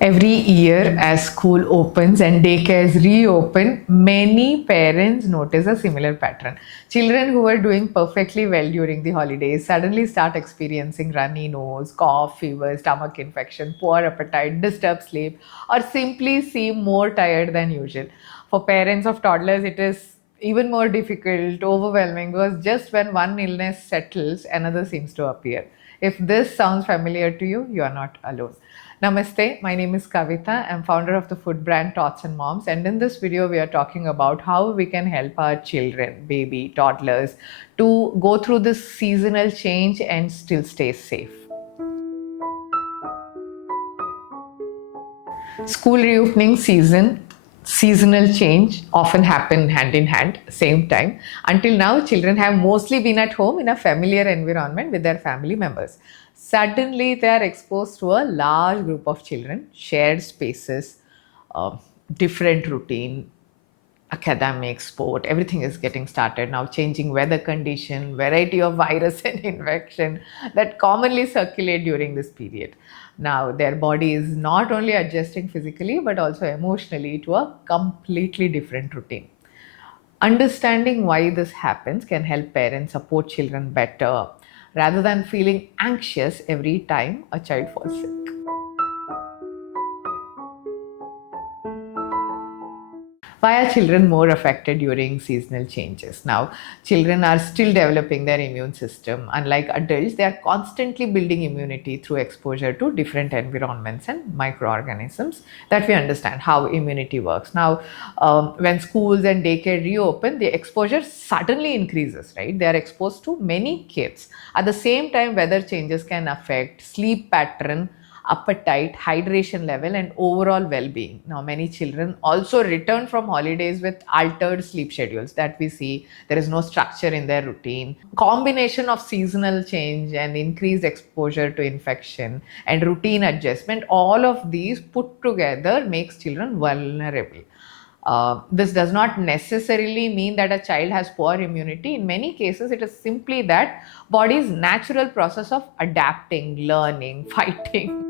Every year, as school opens and daycares reopen, many parents notice a similar pattern. Children who were doing perfectly well during the holidays suddenly start experiencing runny nose, cough, fever, stomach infection, poor appetite, disturbed sleep, or simply seem more tired than usual. For parents of toddlers, it is even more difficult, overwhelming, because just when one illness settles, another seems to appear. If this sounds familiar to you, you are not alone. Namaste, my name is Kavita. I'm founder of the food brand Tots and Moms, and in this video, we are talking about how we can help our children, baby, toddlers, to go through this seasonal change and still stay safe. School reopening season, seasonal change often happen hand in hand, same time. Until now, children have mostly been at home in a familiar environment with their family members. Suddenly, they are exposed to a large group of children, shared spaces, uh, different routine, academic, sport, everything is getting started now. Changing weather condition, variety of virus and infection that commonly circulate during this period. Now their body is not only adjusting physically but also emotionally to a completely different routine. Understanding why this happens can help parents support children better rather than feeling anxious every time a child falls sick. Why are children more affected during seasonal changes? Now, children are still developing their immune system. Unlike adults, they are constantly building immunity through exposure to different environments and microorganisms that we understand how immunity works. Now, when schools and daycare reopen, the exposure suddenly increases, right? They are exposed to many kids. At the same time, weather changes can affect sleep pattern, appetite, hydration level, and overall well being. Now, many children also return from holidays with altered sleep schedules that we see. There is no structure in their routine. Combination of seasonal change and increased exposure to infection and routine adjustment, all of these put together makes children vulnerable. This does not necessarily mean that a child has poor immunity. In many cases, it is simply that body's natural process of adapting, learning, fighting.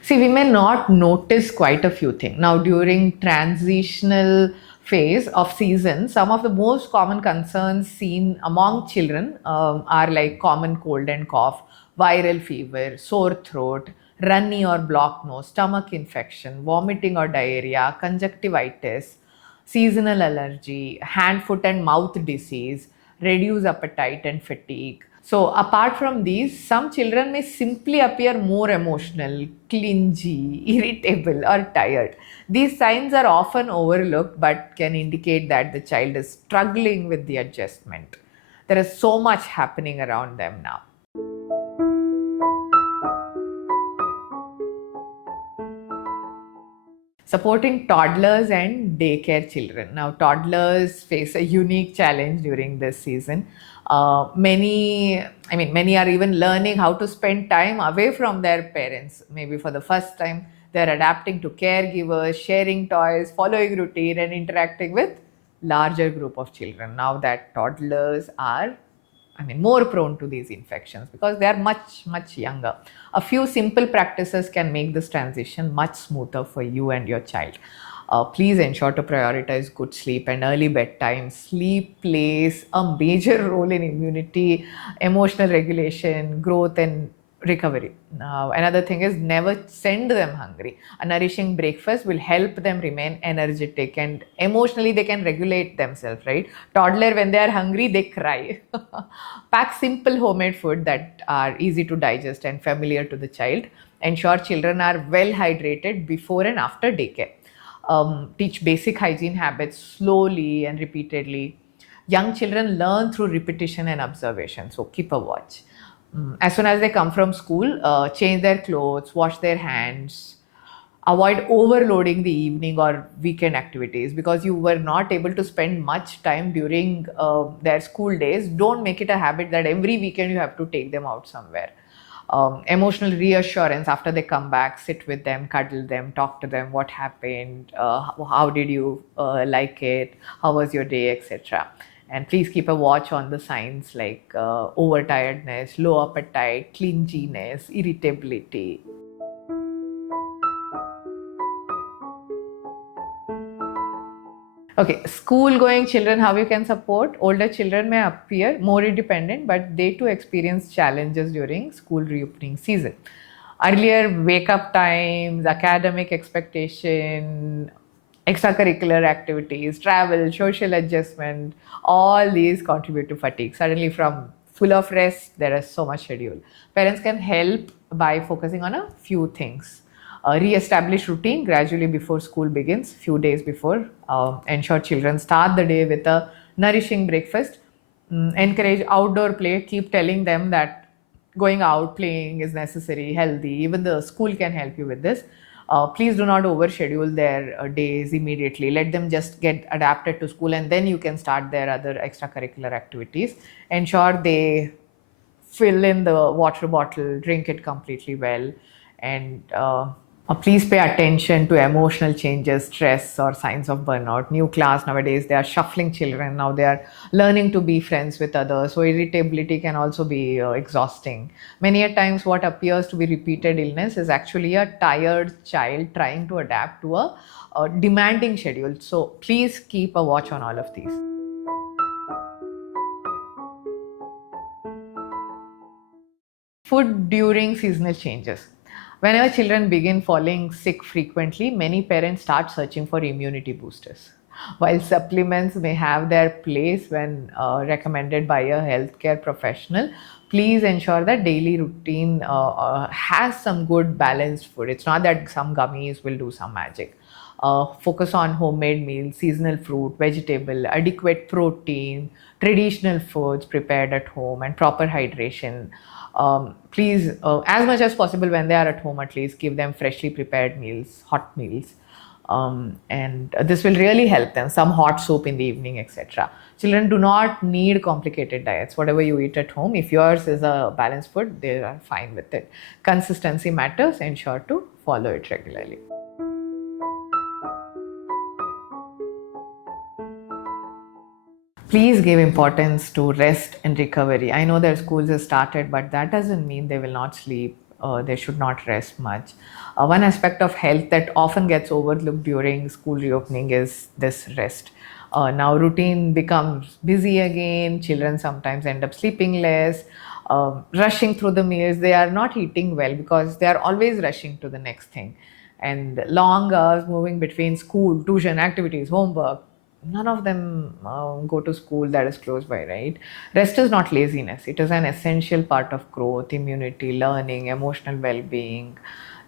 See, we may not notice quite a few things. Now, during transitional phase of season, some of the most common concerns seen among children are like common cold and cough, viral fever, sore throat, runny or blocked nose, stomach infection, vomiting or diarrhea, conjunctivitis, seasonal allergy, hand, foot, and mouth disease, reduced appetite, and fatigue. So, apart from these, some children may simply appear more emotional, clingy, irritable, or tired. These signs are often overlooked but can indicate that the child is struggling with the adjustment. There is so much happening around them now. Supporting toddlers and daycare children. Now, toddlers face a unique challenge during this season. Many are even learning how to spend time away from their parents. Maybe for the first time, they're adapting to caregivers, sharing toys, following routine, and interacting with larger group of children. Now that toddlers are more prone to these infections because they are much, much younger. A few simple practices can make this transition much smoother for you and your child. Please ensure to prioritize good sleep and early bedtime. Sleep plays a major role in immunity, emotional regulation, growth, and recovery. Another thing is never send them hungry. A nourishing breakfast will help them remain energetic and emotionally they can regulate themselves, right? Toddler, when they are hungry, they cry. Pack simple homemade food that are easy to digest and familiar to the child. Ensure children are well hydrated before and after daycare. Teach basic hygiene habits slowly and repeatedly. Young children learn through repetition and observation, so keep a watch. As soon as they come from school, change their clothes, wash their hands, avoid overloading the evening or weekend activities because you were not able to spend much time during their school days. Don't make it a habit that every weekend you have to take them out somewhere. Emotional reassurance after they come back, sit with them, cuddle them, talk to them, what happened, how did you like it, how was your day, etc. And please keep a watch on the signs like overtiredness, low appetite, clinginess, irritability. Okay, school going children, how you can support? Older children may appear more independent, but they too experience challenges during school reopening season. Earlier wake up times, academic expectation, extracurricular activities, travel, social adjustment, all these contribute to fatigue. Suddenly, from full of rest, there is so much schedule. Parents can help by focusing on a few things. Re-establish routine gradually before school begins, few days before. Ensure children start the day with a nourishing breakfast. Encourage outdoor play. Keep telling them that going out playing is necessary, healthy. Even the school can help you with this. Please do not overschedule their days immediately. Let them just get adapted to school, and then you can start their other extracurricular activities. Ensure they fill in the water bottle, drink it completely well, and please pay attention to emotional changes, stress, or signs of burnout. New class nowadays, they are shuffling children. Now they are learning to be friends with others. So irritability can also be exhausting. Many a times, what appears to be repeated illness is actually a tired child trying to adapt to a demanding schedule. So please keep a watch on all of these. Food during seasonal changes. Whenever children begin falling sick frequently, many parents start searching for immunity boosters. While supplements may have their place when recommended by a healthcare professional, please ensure that daily routine has some good balanced food. It's not that some gummies will do some magic. Focus on homemade meals, seasonal fruit, vegetable, adequate protein, traditional foods prepared at home, and proper hydration. Please, as much as possible, when they are at home, at least give them freshly prepared meals, hot meals. And this will really help them. Some hot soup in the evening, etc. Children do not need complicated diets. Whatever you eat at home, if yours is a balanced food, they are fine with it. Consistency matters. Ensure to follow it regularly. Please give importance to rest and recovery. I know their schools have started, but that doesn't mean they will not sleep. They should not rest much. One aspect of health that often gets overlooked during school reopening is this rest. Now, routine becomes busy again. Children sometimes end up sleeping less, rushing through the meals. They are not eating well because they are always rushing to the next thing. And long hours moving between school, tuition, activities, homework, none of them go to school that is close by, right? Rest is not laziness. It is an essential part of growth, immunity, learning, emotional well-being.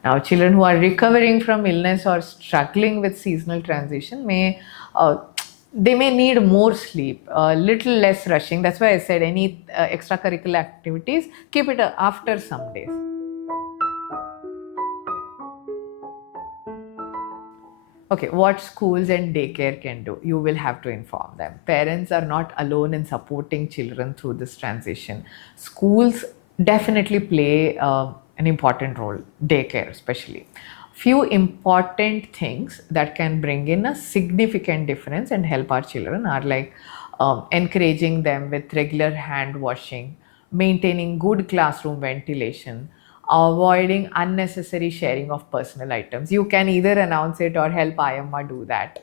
Now, children who are recovering from illness or struggling with seasonal transition uh, they may need more sleep, a little less rushing. That's why I said any extracurricular activities, keep it after some days. Okay, what schools and daycare can do? You will have to inform them. Parents are not alone in supporting children through this transition. Schools definitely play an important role, daycare especially. Few important things that can bring in a significant difference and help our children are like encouraging them with regular hand washing, maintaining good classroom ventilation, avoiding unnecessary sharing of personal items. You can either announce it or help IMA do that.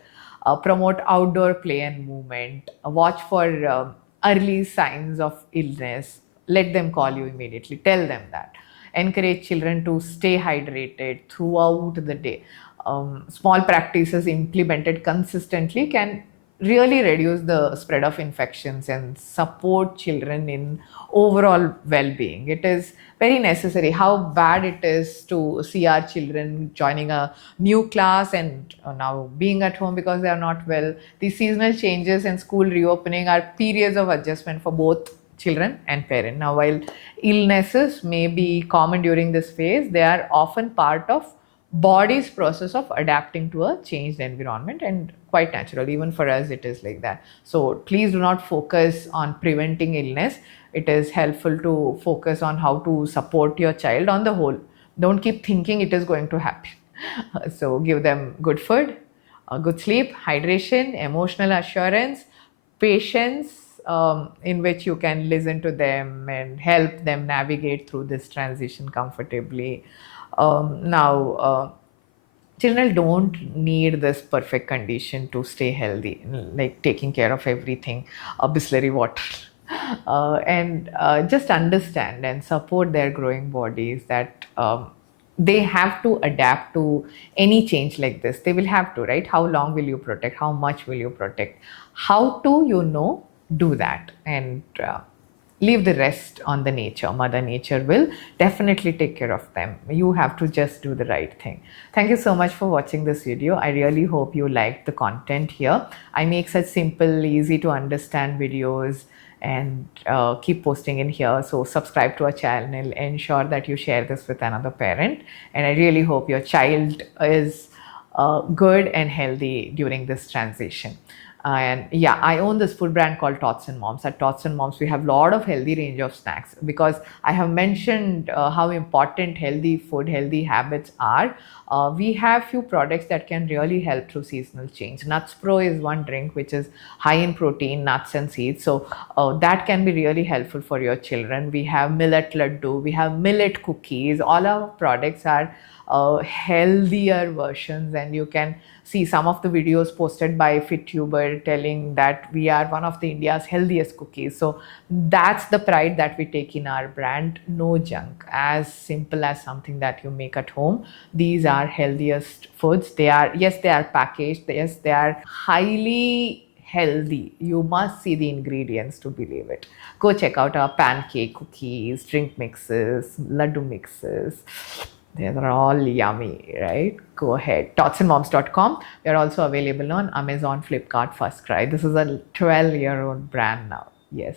Promote outdoor play and movement. Watch for early signs of illness. Let them call you immediately. Tell them that. Encourage children to stay hydrated throughout the day. Small practices implemented consistently can really reduce the spread of infections and support children in overall well-being. It is very necessary. How bad it is to see our children joining a new class and now being at home because they are not well. These seasonal changes and school reopening are periods of adjustment for both children and parent. Now, while illnesses may be common during this phase, they are often part of body's process of adapting to a changed environment, and quite natural. Even for us, it is like that. So please do not focus on preventing illness. It is helpful to focus on how to support your child on the whole. Don't keep thinking it is going to happen. So give them good food, good sleep, hydration, emotional assurance, patience, in which you can listen to them and help them navigate through this transition comfortably. Now, children don't need this perfect condition to stay healthy, like taking care of everything, Bisleri water. And just understand and support their growing bodies, that they have to adapt to any change like this. They will have to, right? How long will you protect? How much will you protect? How to, do that, and leave the rest on the nature. Mother Nature will definitely take care of them. You have to just do the right thing. Thank you so much for watching this video. I really hope you liked the content here. I make such simple, easy to understand videos, and keep posting in here. So subscribe to our channel, ensure that you share this with another parent, and I really hope your child is good and healthy during this transition. And yeah, I own this food brand called Tots and Moms. At Tots and Moms, we have a lot of healthy range of snacks, because I have mentioned how important healthy food, healthy habits are. We have few products that can really help through seasonal change. Nuts Pro is one drink which is high in protein, nuts and seeds. So that can be really helpful for your children. We have millet laddu, we have millet cookies. All our products are healthier versions, and you can see some of the videos posted by FitTuber telling that we are one of the India's healthiest cookies. So that's the pride that we take in our brand. No junk, as simple as something that you make at home. These are healthiest foods. They are, yes, they are packaged, yes, they are highly healthy. You must see the ingredients to believe it. Go check out our pancake cookies, drink mixes, laddu mixes. They are all yummy, right? Go ahead. totsandmoms.com. We are also available on Amazon, Flipkart, First Cry. This is a 12-year-old brand now. Yes.